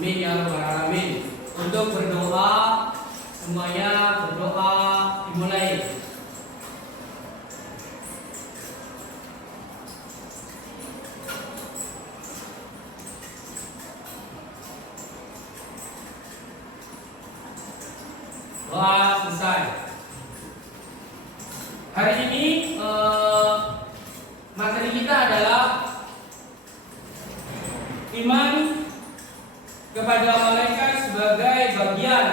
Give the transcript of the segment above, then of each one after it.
Amin ya rabbal alamin. Untuk berdoa, semuanya berdoa dimulai. Doa selesai. Hari ini materi kita adalah iman kepada malaikat sebagai bagian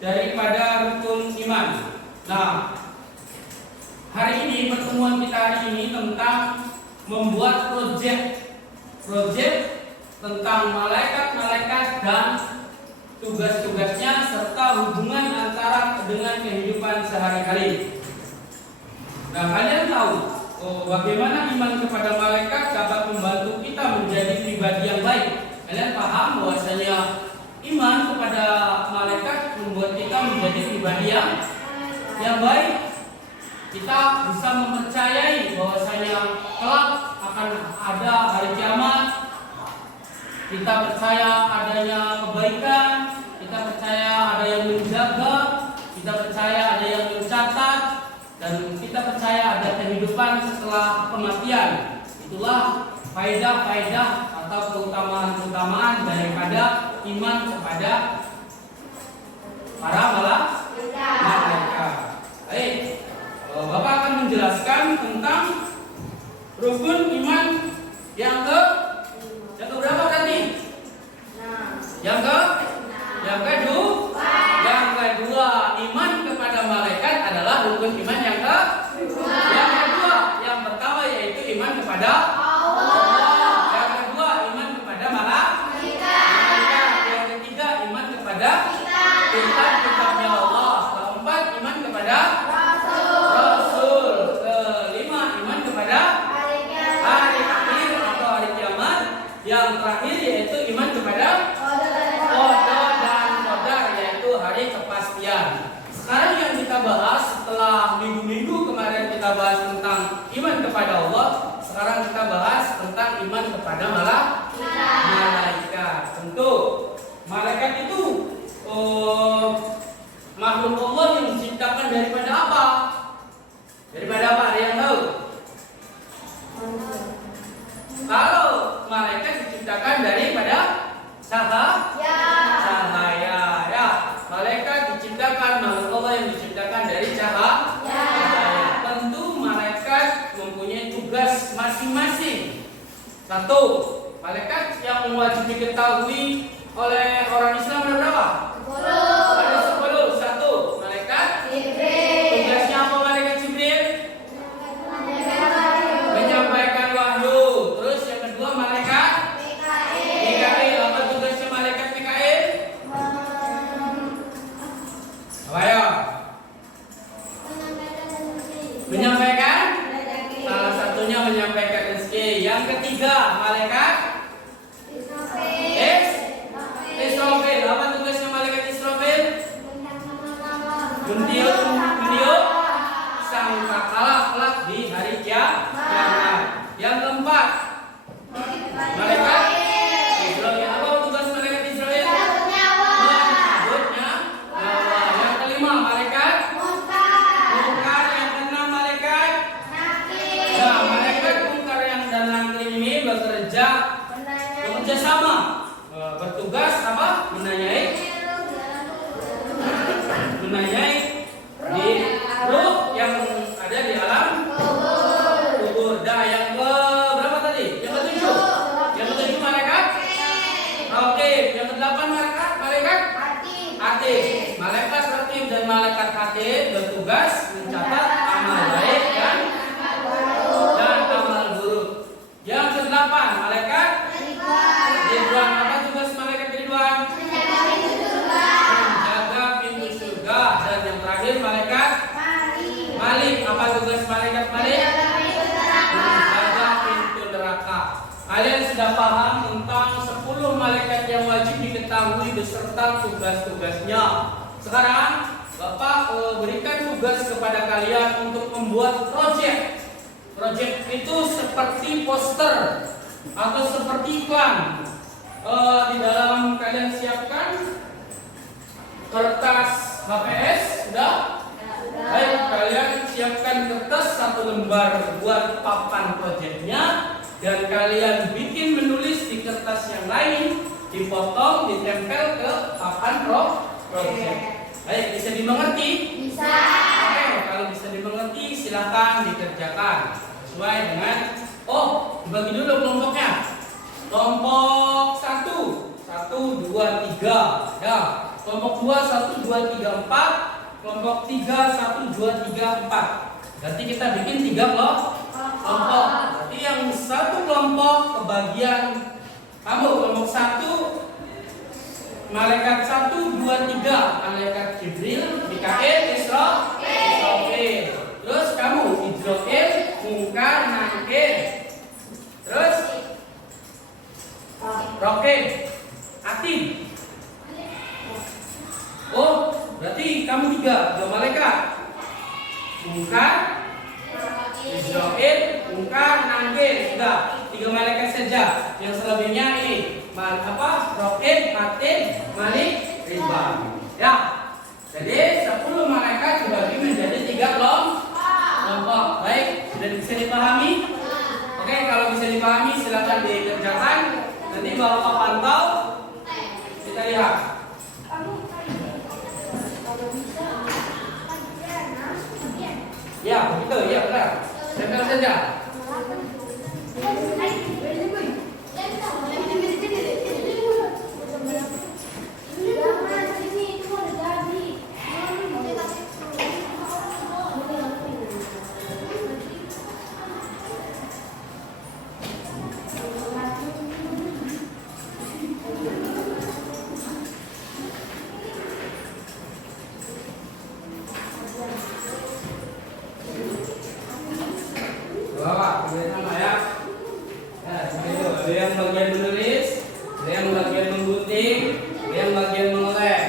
daripada rukun iman. Nah, hari ini pertemuan kita hari ini tentang membuat proyek tentang malaikat-malaikat dan tugas-tugasnya serta hubungan antara dengan kehidupan sehari-hari. Nah, kalian tahu bagaimana iman kepada malaikat dapat membantu kita menjadi pribadi yang baik. Kalian paham bahwasanya iman kepada malaikat membuat kita menjadi pribadi yang baik. Kita bisa mempercayai bahwasanya kelak akan ada hari kiamat. Kita percaya adanya kebaikan, kita percaya ada yang menjaga, kita percaya ada yang mencatat, dan kita percaya ada kehidupan setelah kematian. Itulah faedah-faedah atau keutamaan-keutamaan daripada iman kepada para malaikat. Baik, Bapak akan menjelaskan tentang rukun iman yang berapa tadi? Yang kedua, iman kepada malaikat adalah rukun iman yang kedua. Yang pertama yaitu iman kepada Allah. Yang kedua iman kepada malaikat. Yang ketiga iman kepada kitab-kitabnya Allah. Keempat iman kepada Rasul. Kelima iman kepada hari akhir atau hari kiamat. Yang terakhir yaitu iman kepada qada dan qadar, yaitu hari kepastian. Sekarang yang kita bahas setelah minggu-minggu kemarin kita bahas tentang iman kepada Allah, sekarang kita bahas tentang iman kepada malaikat. Tentu malaikat itu makhluk Allah yang diciptakan daripada apa? Daripada apa? Ada yang tahu? Kalau malaikat diciptakan daripada cahaya, ya. Malaikat diciptakan, makhluk Allah yang diciptakan dari cahaya. Tentu malaikat mempunyai tugas masing-masing. Satu, malaikat yang wajib diketahui oleh orang Islam ada berapa? 10. Ada 10. Satu, malaikat Jibril. Tugasnya apa malaikat Jibril? Menyampaikan wahyu. Terus yang kedua malaikat Mikail. Apa tugasnya malaikat Mikail? Apa ya? Menyampaikan. Salah satunya menyampaikan rezeki. Yang ketiga malaikat Israfil. Apa tugasnya malaikat Israfil? Meniup sangkakala kelak di hari kiamat. Yang keempat malaikat Israfil. Apa tugas malaikat Israfil? Mencabut nyawa. Yang kelima malaikat Munkar. Yang keenam malaikat Nakir. Nah, malaikat Munkar yang dan Nakir ini bekerja sama, bertugas apa? Menanyai di ruh yang ada di alam kubur. Dah yang ke berapa tadi? Yang ketujuh. Yang ketujuh malaikat Raqib. Yang kedelapan malaikat Atid. Malaikat Raqib dan malaikat Atid bertugas mencatat amal baik dan amal buruk. Yang kedelapan malaikat Ridwan. Apa tugas malaikat Ridwan? Menjaga pintu surga. Dan yang terakhir malaikat Malik. Apa tugas malaikat Malik? Menjaga pintu neraka. Kalian sudah paham tentang 10 malaikat yang wajib diketahui beserta tugas-tugasnya. Sekarang Bapak berikan tugas kepada kalian untuk membuat proyek. Proyek itu seperti poster atau seperti iklan. di dalam kalian siapkan kertas HPS sudah? Baik, kalian siapkan kertas 1 lembar buat papan proyeknya dan kalian bikin menulis di kertas yang lain, dipotong, ditempel ke papan proyek. Baik, bisa dimengerti? Bisa. Oke, kalau bisa dimengerti silakan dikerjakan sesuai dengan dibagi dulu kelompoknya. Kelompok 1, 1, 2, 3. Ya. Kelompok 2, 1, 2, 3, 4. Kelompok 3, 1, 2, 3, 4. Berarti kita bikin 3 kelompok. Berarti yang satu kelompok kebagian kamu kelompok 1 malaikat 1, 2, 3 malaikat Jibril, Mikail, Israfil. Terus kamu Israfil, Munkar, Nakir. Terus Rokib, Atid. Berarti kamu 3 malaikat. Munkar, Israfil, Munkar, Nakir. Sudah 3 malaikat saja. Yang selebihnya ini Rokib, Atid, Malik, Ridwan. Ya. Jadi 10 malaikat dibagi menjadi 3 kelompok. Baik, sudah bisa dipahami? Oke, kalau bisa dipahami silakan dikerjakan. Nanti Bapak pantau. Kita lihat. Ya, begitu. Ya, benar. Tempel saja. Ada yang bagian menulis, ada yang bagian menggunting, ada yang bagian mengelem.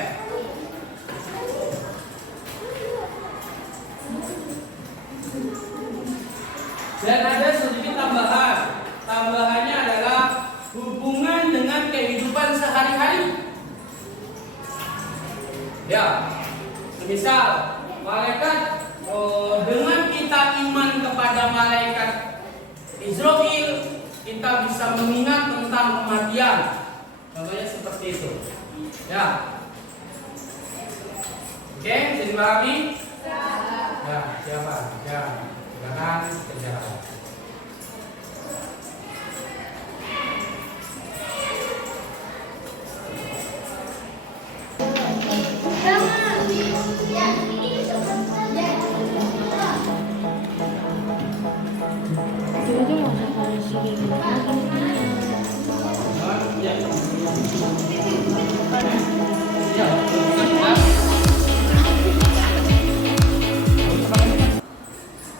Dan ada sedikit tambahan. Tambahannya adalah hubungan dengan kehidupan sehari-hari. Ya, misal malaikat, dengan kita iman kepada malaikat Israfil, kita bisa mengingat tentang kematian. Contohnya seperti itu. Ya. Oke, bisa dipahami? Ya, siapa? Ya, silakan kerjakan.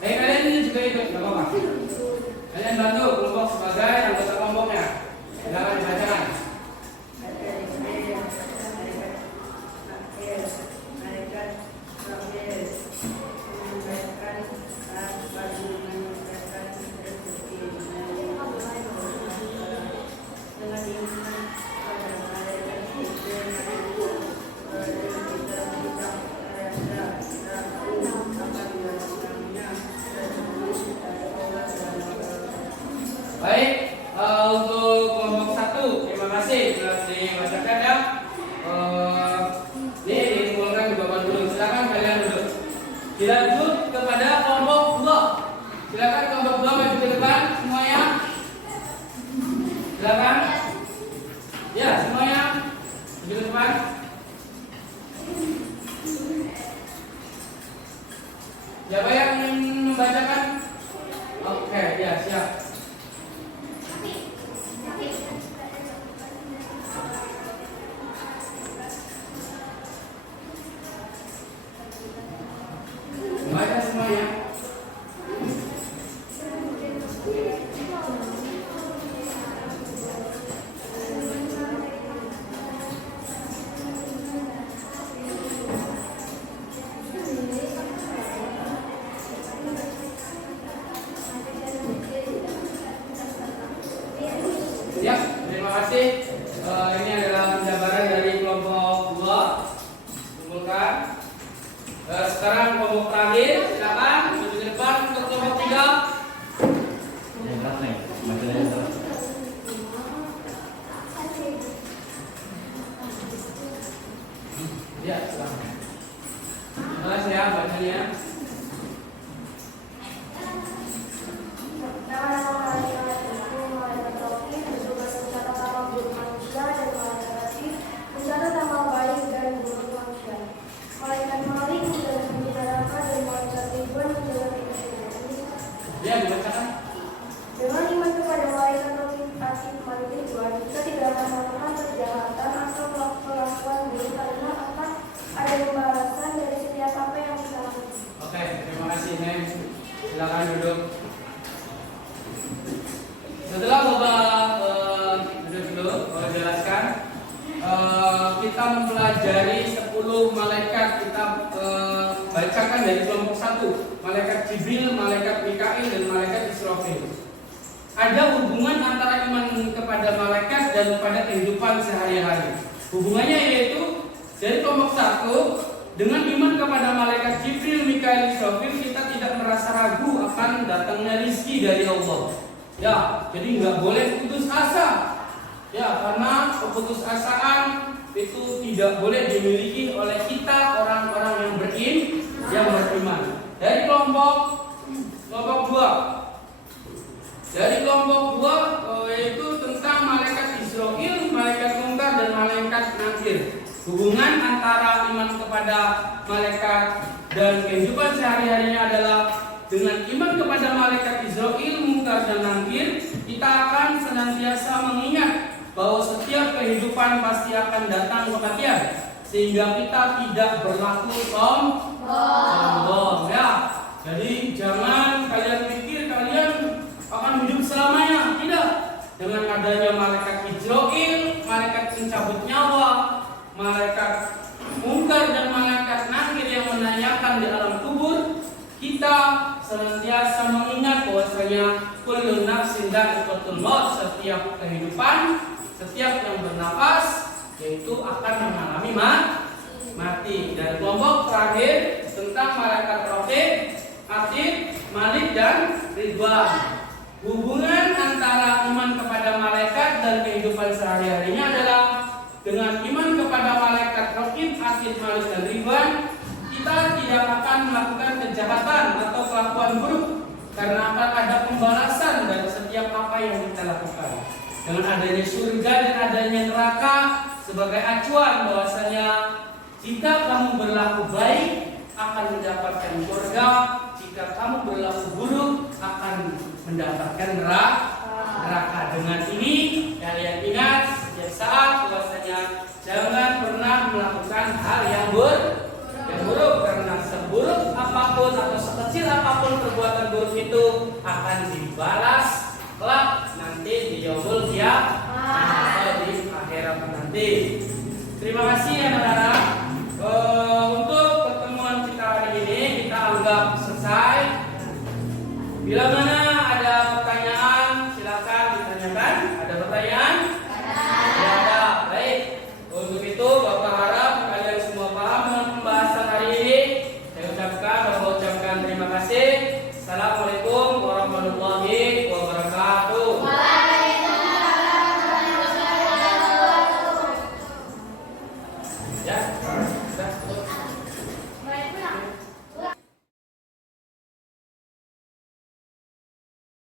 Kalian ini juga ikut, nggak apa-apa. Kalian bantu kelompok sebagai anggota kelompoknya. Silakan dibacakan. Baik, untuk kelompok 1, terima kasih telah dibacakan ya. Ini dikumpulkan di papan dulu. Silakan kalian duduk. Dilanjut kepada kelompok 2. Silakan kelompok 2 maju ke depan semuanya. Silakan. Ya, semuanya maju ke depan. Siapa yang ingin membacakan? Oke, ya siap. Baca semuanya. Ya, terima kasih. Ini adalah penjabaran dari kelompok 2. Kumpulkan. Sekarang kelompok terakhir, silakan maju ke depan untuk kelompok 3. Ya, silakan. Terima kasih ya bacanya. Ya, dibacakan. Dengan iman kepada malaikat Raqib Atid Malik Ridwan, kita tidak akan melakukan kejahatan atau melakukan buruk karena akan ada pembalasan dari setiap apa yang kita lakukan. Oke, terima kasih Neng. Silakan duduk. Setelah Bapak duduk dulu, jelaskan. Kita mempelajari 10 malaikat. Kita bacakan dari kelompok 1, malaikat Jibril, malaikat Mikail, dan malaikat Israfil. Ada hubungan antara iman kepada malaikat dan pada kehidupan sehari-hari. Hubungannya yaitu dari kelompok 1, dengan iman kepada malaikat Jibril, Mikail, Israfil, kita tidak merasa ragu akan datangnya rizki dari Allah. Ya, jadi nggak boleh putus asa. Ya, karena keputusasaan itu tidak boleh dimiliki oleh kita orang-orang yang beriman. Dari kelompok 2. Dari kelompok 2 yaitu tentang malaikat Israfil, malaikat Munkar, dan malaikat Nakir. Hubungan antara iman kepada malaikat dan kehidupan sehari-harinya adalah dengan iman kepada malaikat Israfil, Munkar, dan Nakir, kita akan senantiasa mengingat bahwa setiap kehidupan pasti akan datang kematian, sehingga kita tidak berlaku sombong. Ya, jadi jangan kalian pikir kalian akan hidup selamanya. Tidak. Dengan adanya malaikat Israfil, malaikat pencabut nyawa, malaikat Munkar, dan malaikat Nakir yang menanyakan di alam kubur, kita senantiasa mengingat bahwasanya kullu nafsin dha'iqatul maut, setiap kehidupan, setiap yang bernapas yaitu akan mengalami mati. Dan kelompok terakhir tentang malaikat Raqib, Atid, Malik, dan Ridwan. Hubungan antara iman kepada malaikat dan kehidupan sehari-harinya adalah dengan iman kepada malaikat Raqib, Atid, Malik, dan Ridwan, kita tidak akan melakukan kejahatan atau kelakuan buruk, karena akan ada pembalasan dari setiap apa yang kita lakukan. Dengan adanya surga dan adanya neraka sebagai acuan bahwasanya jika kamu berlaku baik akan mendapatkan surga, jika kamu berlaku buruk akan mendapatkan neraka. Dengan ini kalian ingat setiap saat bahwasanya jangan pernah melakukan hal yang buruk, karena seburuk apapun atau sekecil apapun perbuatan buruk itu akan dibalas kelak nanti di yaumul qiyamah atau di akhirat nanti. Terima kasih anak-anak.